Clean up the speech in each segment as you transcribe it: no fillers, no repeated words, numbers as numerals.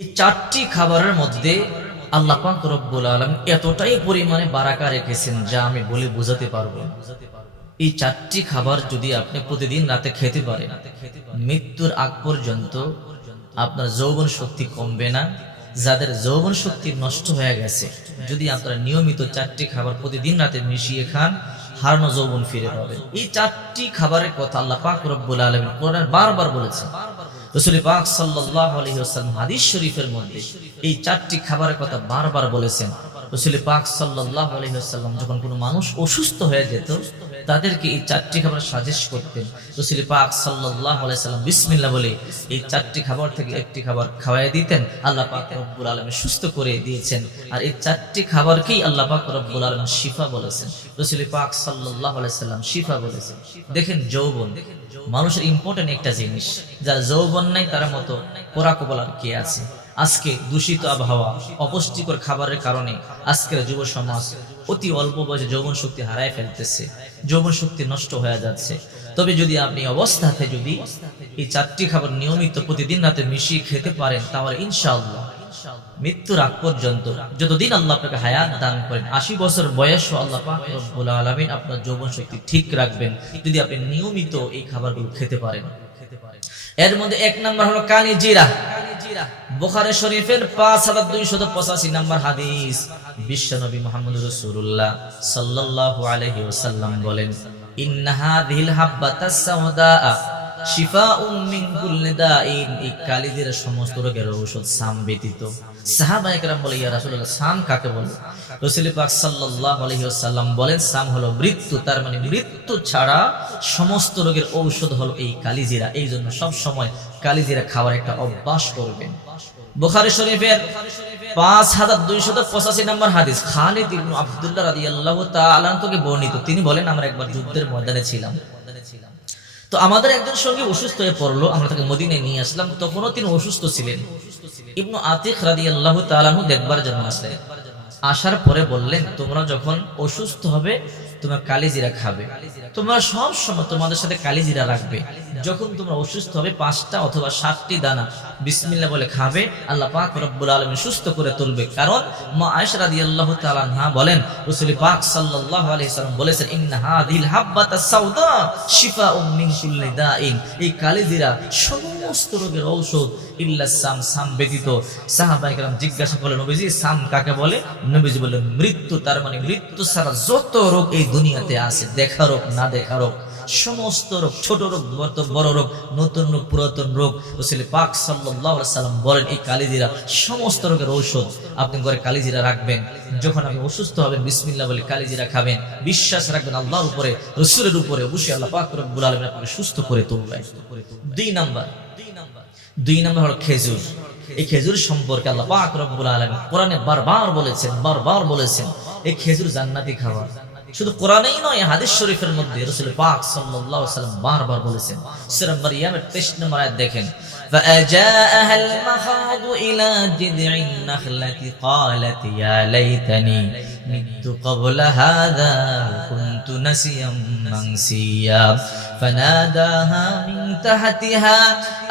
এই চারটি খাবারের মধ্যে আল্লাহ পাক রব্বুল আলামিন এতটাই পরিমাণে বারাকা রেখেছেন যা আমি বলে বোঝাতে পারবো না। এই চারটি খাবার যদি আপনি প্রতিদিন রাতে খেতে পারেন, মৃত্যুর আগ পর্যন্ত আপনার যৌবন শক্তি কমবে না। যাদের যৌবন শক্তি নষ্ট হয়ে গেছে, যদি আপনারা নিয়মিত চারটি খাবার প্রতিদিন রাতে মিশিয়ে খান, হারানো যৌবন ফিরে পাবেন। এই চারটি খাবারের কথা আল্লাহ পাক রব্বুল আলামিন কোরআনে বারবার বলেছেন। রাসূল পাক সাল্লাল্লাহু আলাইহি ওয়াসাল্লাম হাদিস শরীফের মধ্যে এই চারটি খাবারের কথা বারবার বলেছেন। রাসূল পাক সাল্লাল্লাহু আলাইহি ওয়াসাল্লাম যখন কোনো মানুষ অসুস্থ হয়ে যেত, তাদেরকে এই চারটি খাবার সাজেস্ট করতেন। রাসূল পাক সাল্লাল্লাহু আলাইহি ওয়াসাল্লাম বিসমিল্লাহ বলে এই চারটি খাবার থেকে একটি খাবার খাওয়ায় দিতেন। আল্লাহ পাক রব্বুল আলামিন সুস্থ করে দিয়েছেন। আর এই চারটি খাবারকেই আল্লাহ পাক রব্বুল আলামিন শিফা বলেছেন। রাসূল পাক সাল্লাল্লাহু আলাইহি ওয়াসাল্লাম শিফা বলেছেন। দেখেন, যৌবন মানুষের ইম্পর্টেন্ট একটা জিনিস। যার যৌবন নাই তার মতো পোড়াকো বলার কে আছে? আজকে দূষিত আবহাওয়া, অপুষ্টিকর খাবারের কারণে আজকের যুব সমাজ অতি অল্প বয়সে যৌবন শক্তি হারায় ফেলতেছে, যৌবন শক্তি নষ্ট হয়ে যাচ্ছে। তবে যদি আপনি অবস্থাতে যদি এই চারটি খাবার নিয়মিত প্রতিদিন রাতে মিশিয়ে খেতে পারেন, তাহলে ইনশাআল্লাহ মৃত্যুর আগ পর্যন্ত যতদিন আল্লাহ আপনাকে হায়াত দান করেন, 80 বছর বয়সও আল্লাহ পাক রব্বুল আলামিন আপনার যৌবন শক্তি ঠিক রাখবেন, যদি আপনি নিয়মিত এই খাবারগুলো খেতে পারেন। এর মধ্যে এক নাম্বার হলো কালি জিরা। বুখারী শরীফের 5285 নাম্বার হাদিস, বিশ্বনবী মুহাম্মদ রাসূলুল্লাহ সাল্লাল্লাহু আলাইহি ওয়াসাল্লাম বলেন, ইন্না হাযিহিল হাব্বাতাস সাওদা শিফাউন মিন কুল্লি দাইন। এই কালিজিরা সমস্ত রোগের ঔষধ, সাম ব্যতীত। সাহাবায়ে কেরাম বলে, ইয়া রাসূলুল্লাহ, সাম কাকে বলে? রাসূল পাক সাল্লাল্লাহু আলাইহি ওয়াসাল্লাম বলেন, সাম হলো মৃত্যু। তার মানে মৃত্যু ছাড়া সমস্ত রোগের ঔষধ হলো এই কালিজিরা। এই জন্য সব সময় কালিজিরা খাওয়ার একটা অভ্যাস করবেন। বুখারী শরীফের 5285 নম্বর হাদিস, খালিদ ইবনে আব্দুল্লাহ রাদিয়াল্লাহু তাআলা আনহু থেকে বর্ণিত। তিনি বলেন, আমরা একবার যুদ্ধের ময়দানে ছিলাম। তো আমাদের একজন সঙ্গী অসুস্থ হয়ে পড়লো, আমরা তাকে মদিনায় নিয়ে আসলাম। তখনও তিনি অসুস্থ ছিলেন। ইবনু আতিক রাদিয়াল্লাহু তাআলা আনহু দেখবার জন্য আসলেন। আসার পরে বললেন, তোমরা যখন অসুস্থ হবে তোমরা কালিজিরা খাবে, তোমরা সব সময় তোমাদের সাথে কালিজিরা রাখবে। যখন তোমরা অসুস্থ হবে 5টা অথবা 7টি দানা বিসমিল্লাহ বলে খাবে, আল্লাহ পাক রব্বুল আলামিন সুস্থ করে তুলবে। কারণ মা আয়েশা রাদিয়াল্লাহু তাআলা আনহা বলেন, রাসূল পাক সাল্লাল্লাহু আলাইহি ওয়াসাল্লাম বলেছেন, ইন্না হাযিহিল হাব্বাতাস সাওদা শিফাউম মিন কুল্লি দাইন। এই কালিজিরা সমস্ত রোগের ঔষধ, ইল্লা সাম, সাম ব্যতীত। সাহাবায়ে কেরাম জিজ্ঞাসা করলেন, নবীজি সাম কাকে বলে? নবীজি বললেন, মৃত্যু। তার মানে মৃত্যু ছাড়া যত রোগ এই দুনিয়াতে আছে, দেখা রোগ না দেখা রোগ, সমস্ত রোগ, ছোট রোগ বড় রোগ, নতুন রোগ পুরাতন রোগ, রাসূল পাক সাল্লাল্লাহু আলাইহি ওয়াসাল্লাম বলেন, এই কালিজিরা সমস্ত রোগের ঔষধ। আপনি ঘরে কালিজিরা রাখবেন, যখন আপনি অসুস্থ হবেন বিসমিল্লাহ বলে কালিজিরা খাবেন, বিশ্বাস রাখবেন আল্লাহর উপরে, রাসূলের উপরে, অবশ্যই আল্লাহ পাক রব্বুল আলামিন আপনাকে সুস্থ করে তুলবেন। 2 নাম্বার হলো খেজুর। এই খেজুর সম্পর্কে আল্লাহ পাক রব্বুল আলামিন কোরআনে বারবার বলেছেন এই খেজুর জান্নাতি খাবার। শুধু কোরআনেই নয়, হাদিস শরীফের মধ্যে রাসূল পাক সাল্লাল্লাহু আলাইহি ওয়াসাল্লাম বারবার বলেছেন। সূরা মারইয়ামের 23 নম্বর আয়াত দেখেন, فأجاءها المخاض إلى جذع النخلة قالت يا ليتني مت قبل هذا وكنت نسيا منسيا فناداها من تحتها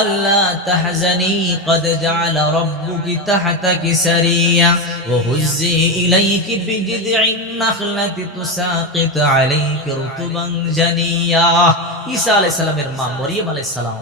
ألا تحزني قد جعل ربك تحتك سريا وهزي إليك بجذع النخلة تساقط عليك رطبا جنيا। ঈসা আলাইহিস সালামের মা মরিয়ম আলাইহিস সালাম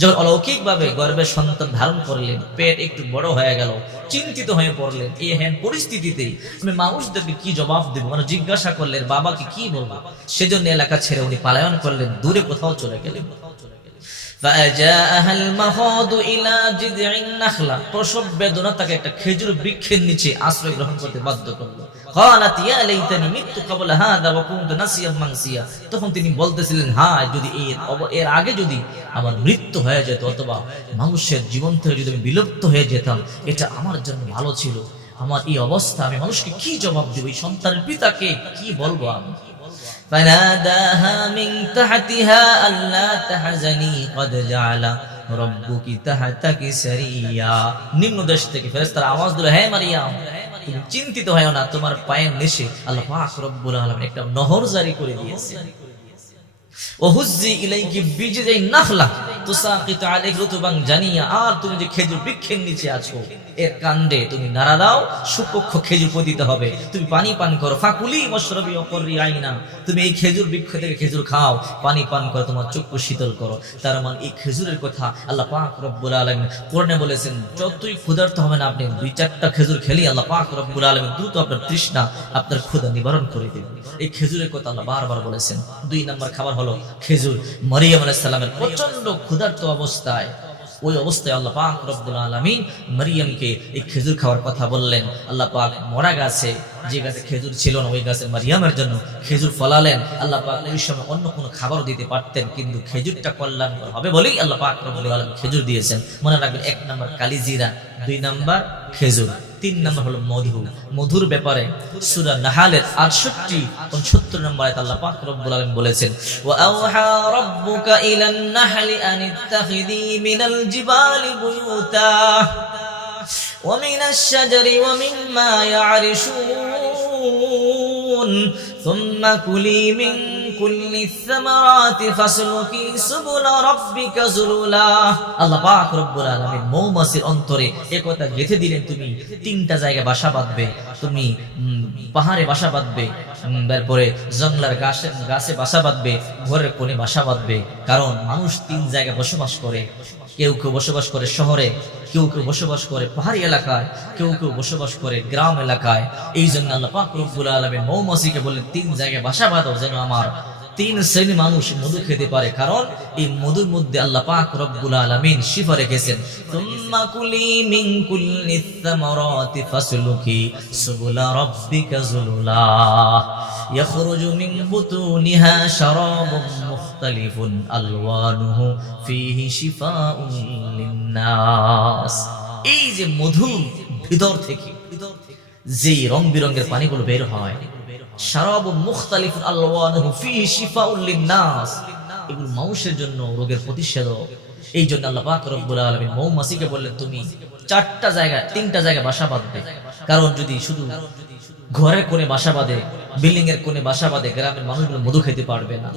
যখন অলৌকিক ভাবে গর্ভে সন্তান ধারণ করলেন, পেট একটু বড় হয়ে গেল, চিন্তিত হয়ে পড়লেন। এই হ্যান পরিস্থিতিতে আমি মানুষদেরকে কি জবাব দেব? মানে জিজ্ঞাসা করলেন বাবাকে কি বলবো। সেজন্য এলাকা ছেড়ে উনি পলায়ন করলেন, দূরে কোথাও চলে গেলেন। প্রসব বেদনা তাকে একটা খেজুর বৃক্ষের নিচে আশ্রয় গ্রহণ করতে বাধ্য করলো। তখন তিনি বলতেছিলেন, হ্যাঁ, যদি এর আগে যদি আমার মৃত্যু হয়ে যেত অথবা মানুষের জীবন থেকে যদি আমি বিলুপ্ত হয়ে যেতাম, এটা আমার জন্য ভালো ছিল। আমার এই অবস্থা, আমি মানুষকে কি জবাব দেব? এই সন্তানের পিতাকে কি বলবো আমি? فناداها من تحتها ألا تحزني قد جعل ربك تحتك سريا। নিম্ন দেশ থেকে ফেরেশতারা আওয়াজ দিল, হে মারিয়াম, তুমি চিন্তিত হয়ো না, তোমার পায়ের নিচে আল্লাহ পাক রব্বুল আলামিন একটা নহর জারি করে দিয়েছেন। ওহুজ্জি ইলাইকি বিজদাইন নাখলা তুসাকিতু আলাইহি রুতবান জানিয়া, আর তুমি যে খেজুর বৃক্ষের নিচে আছো এর কাণ্ডে তুমি নাড়া দাও, সুপক্ষ খেজুর পতিত হবে, তুমি পানি পান করো। ফাকুলি ওয়াশরাবি ওয়াকরি আইনা, তুমি এই খেজুর বৃক্ষ থেকে খেজুর খাও, পানি পান করো, তোমার চক্ষু শীতল করো। তার মানে এই খেজুরের কথা আল্লাহ পাক রব্বুল আলামিন কোরআনে বলেছেন, যতই ক্ষুধার্ত হবেন আপনি 2-4টা খেজুর খেলেই আল্লাহ পাক রব্বুল আলামিন দ্রুত আপনার তৃষ্ণা, আপনার ক্ষুধা নিবারণ করে দেবেন। এই খেজুরের কথা আল্লাহ বারবার বলেছেন। 2 নম্বর খাবার হলো খেজুর। মরিয়ম আলাইহিস সালামের প্রচন্ড ক্ষুধার্ত অবস্থায়, ওই অবস্থায় আল্লাহ পাক রব্বুল আলামিন মরিয়মকে এই খেজুর খাওয়ার কথা বললেন। আল্লাহ পাক মরা গাছে, যে গাছে খেজুর ছিল না, ওই গাছে মরিয়মের জন্য খেজুর ফলালেন। আল্লাহ পাক ওই সময় অন্য কোনো খাবারও দিতে পারতেন, কিন্তু খেজুরটা কল্যাণকর হবে বলেই আল্লাহ পাক রব্বুল আলামিন খেজুর দিয়েছেন। মনে রাখবেন, 1 নম্বর কালিজিরা, 2 নম্বর খেজুর, 3 নম্বর হলো মধু। মধুর ব্যাপারে সূরা নাহালের 68-69 নম্বর আয়াতে আল্লাহ পাক রব্বুল আলামিন বলেছেন, ওয়া আওহা রাব্বুকা ইলান নাহলি আন ইত্তাখিযি মিনাল জিবালি বুয়ুতা ওয়া মিনাশ শাজারি ওয়া মিম্মা ইয়া'রিশুন সুম্মা কুলি মিন কুল্লি সামারাতি ফাসলুকি সুবুলা রাব্বিকা যুলুলা। আল্লাহ পাক রব্বুল আলামিন মৌমাছির অন্তরে একথা গেঁথে দিলেন, তুমি 3টা জায়গায় বাসা বাঁধবে, তুমি পাহাড়ে বাসা বাঁধবে, তারপরে জঙ্গলার গাছে বাসা বাঁধবে, ঘরের কোণে বাসা বাঁধবে। কারণ মানুষ 3 জায়গায় বসবাস করে, কেউ কেউ বসবাস করে শহরে, কেউ কেউ বসবাস করে পাহাড়ি এলাকায়, কেউ কেউ বসবাস করে গ্রাম এলাকায়। এই জন্য আল্লাহ পাক রব্বুল আলামিন মৌমাছিকে বললেন, 3 জায়গায় বাসা বাঁধো, যেন আমার 3 শ্রেণীর মানুষ মধু খেতে পারে। কারণ এই মধুর মধ্যে আল্লাহ পাক রব্বুল আলামিন শিফা রেখেছেন। তুম্মা কুলি মিন কুল্লি সামারাতি ফাসলুকি সুবুলা রাব্বিকা যুলুলা ইয়াখরুজু মিন বুতুনিহা শারাবুন মুখতালিফুন আলওয়ানুহু ফীহি শিফাউন লিন্নাস। এই যে মধু ভিতর থেকে যেই রং বিরঙের পানিগুলো বের হয়, শারাবুন মুখতালিফুন আলওয়ানুহু ফীহি শিফাউন লিন্নাস, এগুলো মানুষের জন্য রোগের প্রতিষেধক। এই জন্য আল্লাহ পাক রব্বুল আলামিন মৌমাছিকে বললেন, তুমি 3টা জায়গায় বাসা বাঁধবে। কারণ যদি শুধু ঘরের কোণে বাসা বাঁধে, বিল্ডিং এর কোণে বাসা বাঁধে, গ্রামের মানুষগুলো মধু খেতে পারবে না।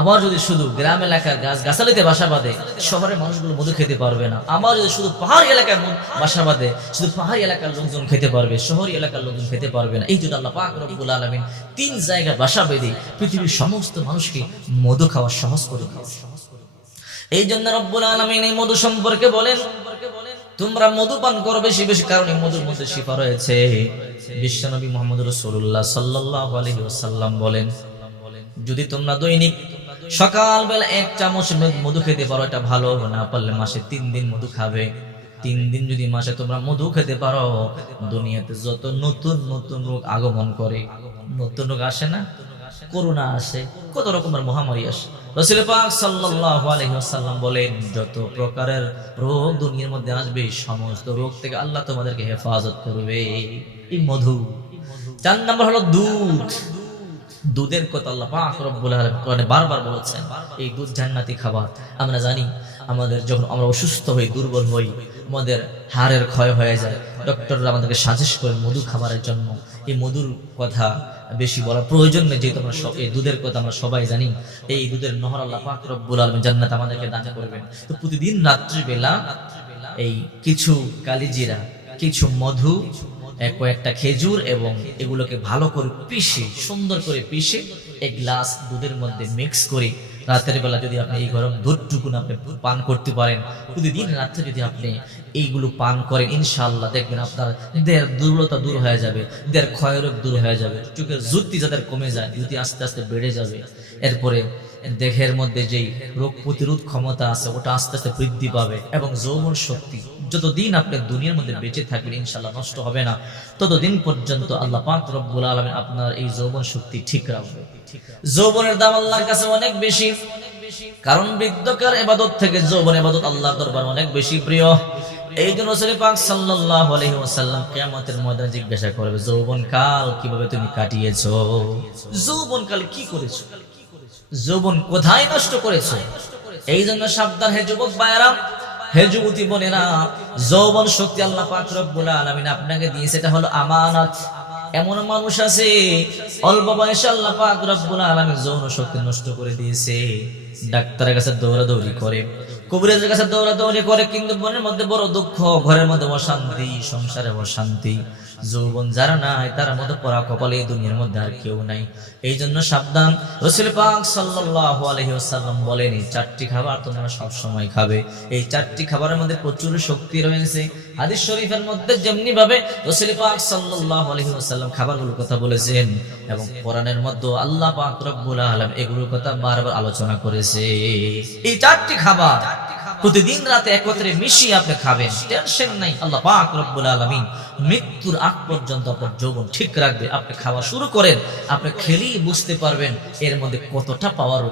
আবার যদি শুধু গ্রাম এলাকার গাছালিতে বাসা বাঁধে, শহরের মানুষগুলো মধু খেতে পারবে না। আবার যদি শুধু পাহাড়ি এলাকায় বাসা বাঁধে, শুধু পাহাড়ি এলাকার লোকজন খেতে পারবে, শহরি এলাকার লোকজন খেতে পারবে না। এই জন্য আল্লাহ পাক রব্বুল আলামিন 3 জায়গায় বাসা বেঁধে পৃথিবীর সমস্ত মানুষকে মধু খাওয়া সহজ করে দিয়েছে। এই জন্য রব্বুল আলামিন এই মধু সম্পর্কে বলেন, তোমরা মধু পান করো বেশি বেশি, কারণ এই মধুর মধ্যে শিফা রয়েছে। বিশ্বনবী মুহাম্মদ রাসূলুল্লাহ সাল্লাল্লাহু আলাইহি ওয়াসাল্লাম বলেন, যদি তোমরা দৈনিক সকালবেলা 1 চামচ মধু খেতে পারো, এটা ভালো। না পারলে মাসে 3 দিন মধু খাবে। 3 দিন যদি মাসে তোমরা মধু খেতে পারো, দুনিয়াতে যত নতুন নতুন রোগ আগমন করে, নতুন রোগ আসে না, করোনা আসে, কত রকমের মহামারী আসে, রাসূল পাক সাল্লাল্লাহু আলাইহি ওয়াসাল্লাম বলেন, যত প্রকারের রোগ দুনিয়ার মধ্যে আসবে, সমস্ত রোগ থেকে আল্লাহ তোমাদেরকে হেফাজত করবে এই মধু। 4 নম্বর হলো দুধ। দুধের কথা আল্লাহ পাক রব্বুল আলামিন কোরআনে বারবার বলেছেন, এই দুধ জান্নাতি খাবার। আমরা জানি, আমাদের যখন আমরা অসুস্থ হই, দুর্বল হই, আমাদের হাড়ের ক্ষয় হয়ে যায়, ডক্টররা আমাদেরকে সাজেস্ট করেন মধু খাবারের জন্য। এই মধুর কথা বেশি বলার প্রয়োজন নেই, যেহেতু আমরা এই দুধের কথা আমরা সবাই জানি। এই দুধের নহর আল্লাহ পাক রব্বুল আলামিন জান্নাত আমাদেরকে দান করবেন। তো প্রতিদিন রাত্রিবেলা এই কিছু কালিজিরা, কিছু মধু, কয়েকটা খেজুর এবং এগুলোকে ভালো করে পিষে, সুন্দর করে পিষে 1 গ্লাস দুধের মধ্যে মিক্স করে রাতের বেলা যদি আপনি এই গরম দুধটুকুন আপনি পান করতে পারেন, প্রতিদিন রাতে যদি আপনি এইগুলো পান করেন, ইনশাআল্লাহ দেখবেন আপনার দেহের দুর্বলতা দূর হয়ে যাবে, দেহের ক্ষয়রোগ দূর হয়ে যাবে, চোখের জ্যোতি যাদের কমে যায়, জ্যোতি আস্তে আস্তে বেড়ে যাবে। এরপরে দেহের মধ্যে যেই রোগ প্রতিরোধ ক্ষমতা আছে, ওটা আস্তে আস্তে বৃদ্ধি পাবে। এবং যৌবন শক্তি, যতদিন আপনি দুনিয়ার মধ্যে বেঁচে থাকবেন ইনশাআল্লাহ নষ্ট হবে না, ততদিন পর্যন্ত আল্লাহ পাক রব্বুল আলামিন আপনার এই যৌবন শক্তি ঠিক রাখবে। যৌবনের দাম আল্লাহর কাছে অনেক বেশি, কারণ বৃদ্ধকার ইবাদত থেকে যৌবন ইবাদত আল্লাহর দরবারে অনেক বেশি প্রিয়। এই জন্য রাসূল পাক সাল্লাল্লাহু আলাইহি ওয়াসাল্লাম কিয়ামতের ময়দানে জিজ্ঞাসা করবে, যৌবন কাল কিভাবে তুমি কাটিয়েছো? যৌবন কাল কি করেছো? যৌবন কোথায় নষ্ট করেছো? এই জন্য সাবধান হে যুবক ভাইরা, হে যুবতী বোনেরা, যৌবন শক্তি আল্লাহ পাক রব্বুল আলামিন আপনাকে দিয়েছে, এটা হলো আমানত। এমন মানুষ আছে অল্প বয়সে আল্লাহ পাক রব্বুল আলামিন যৌন শক্তি নষ্ট করে দিয়েছে, ডাক্তারের কাছে দৌড়াদৌড়ি করে, কবিরাজের কাছে দৌড়াদৌড়ি করে, কিন্তু মনের মধ্যে বড় দুঃখ, ঘরের মধ্যে অশান্তি, সংসারে অশান্তি। যৌবন যারা নাই তার মধ্যে পড়া কপালে এই দুনিয়ার মধ্যে আর কেউ নাই। এই জন্য সাবধান। রাসূল পাক সাল্লাল্লাহু আলাইহি ওয়াসাল্লাম বলেন, এই চারটি খাবার তোমরা সব সময় খাবে। এই চারটি খাবারের মধ্যে প্রচুর শক্তি রয়েছে। হাদিস শরীফের মধ্যে যেমনি ভাবে রাসূল পাক সাল্লাল্লাহু আলাইহি ওয়াসাল্লাম খাবারগুলোর কথা বলেছেন, এবং কোরআনের মধ্যে আল্লাহ পাক রব্বুল আলামিন এগুলোর কথা বারবার আলোচনা করেছে। এই চারটি খাবার প্রতিদিন রাতে একত্রে মিশিয়ে আপনি খাবেন, টেনশন নাই। আল্লাহ পাক রব্বুল আলামিন মৃত্যুর আগ পর্যন্ত আপনার যৌবন ঠিক রাখবে। আপনি খাওয়া শুরু করেন, আপনি খেলেই বুঝতে পারবেন এর মধ্যে কতটা পাওয়ার